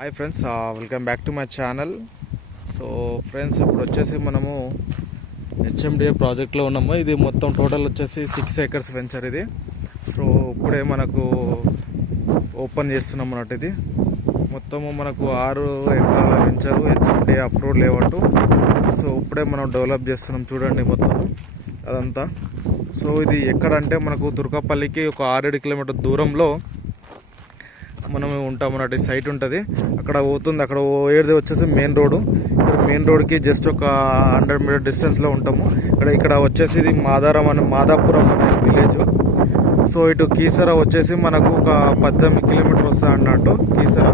Hi friends, welcome back to my channel. So friends, ఇప్పుడు వచ్చేసి మనము హెచ్ఎండిఏ ప్రాజెక్ట్లో ఉన్నాము. ఇది మొత్తం టోటల్ వచ్చేసి 6 acres వెంచర్ ఇది. సో ఇప్పుడే మనకు ఓపెన్ చేస్తున్నాం అన్నట్టు. ఇది మొత్తము మనకు 6 ఎకరాల venture, HMDA approved layout. So ఇప్పుడే మనం డెవలప్ చేస్తున్నాం, చూడండి మొత్తం అదంతా. సో ఇది ఎక్కడంటే మనకు తుర్కపల్లికి ఒక 6-7 కిలోమీటర్ దూరంలో మనం ఉంటాం అన్నట్టు. సైట్ ఉంటుంది అక్కడ పోతుంది. అక్కడ ఏది వచ్చేసి మెయిన్ రోడ్డు. ఇక్కడ మెయిన్ రోడ్కి జస్ట్ ఒక 100 మీటర్ డిస్టెన్స్లో ఉంటాము. ఇక్కడ వచ్చేసి ఇది మాదాపురం అనే విలేజ్. సో ఇటు కీసర వచ్చేసి మనకు ఒక 18 కిలోమీటర్ వస్తుంది అన్నట్టు కీసర.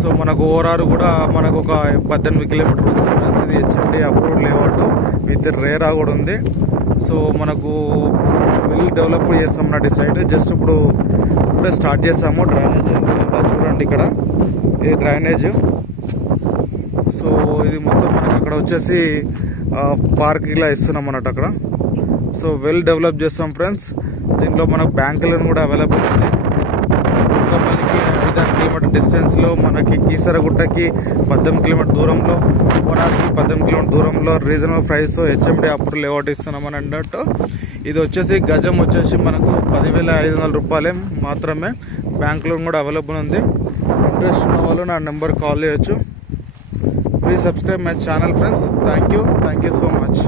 సో మనకు ఓరారు కూడా మనకు ఒక 18 కిలోమీటర్ వస్తుంది. ఇది HMDA approved layout with RERA కూడా ఉంది. సో మనకు వెల్ డెవలప్ చేస్తాం అన్నట్టు సైట్. జస్ట్ ఇప్పుడే స్టార్ట్ చేస్తాము. డ్రైనేజ్ కూడా చూడండి, ఇక్కడ ఇది డ్రైనేజ్. సో ఇది మొత్తం మనకు అక్కడ వచ్చేసి పార్క్ ఇలా ఇస్తున్నాం అన్నట్టు అక్కడ. సో వెల్ డెవలప్ చేస్తాం ఫ్రెండ్స్. దీంట్లో మనకు బ్యాంకులను కూడా అవైలబుల్ ఉంది. తుర్కపల్లికి 5 కిలోమీటర్ డిస్టెన్స్లో, మనకి కీసరగుట్టకి 18 కిలోమీటర్ దూరంలో, ఓరార్కి 18 కిలోమీటర్ దూరంలో రీజనబుల్ ప్రైస్ హెచ్ఎండిఏ అప్పుడు లేఅవుట్ ఇస్తున్నామని అన్నట్టు. ఇది వచ్చేసి గజం వచ్చేసి మనకు 10,500 రూపాయలే మాత్రమే. బ్యాంక్ లోన్ కూడా అవైలబుల్ ఉంది. ఇంట్రెస్ట్ ఉన్న వాళ్ళు నా నెంబర్ కాల్ చేయొచ్చు. Please subscribe my channel friends. Thank you so much.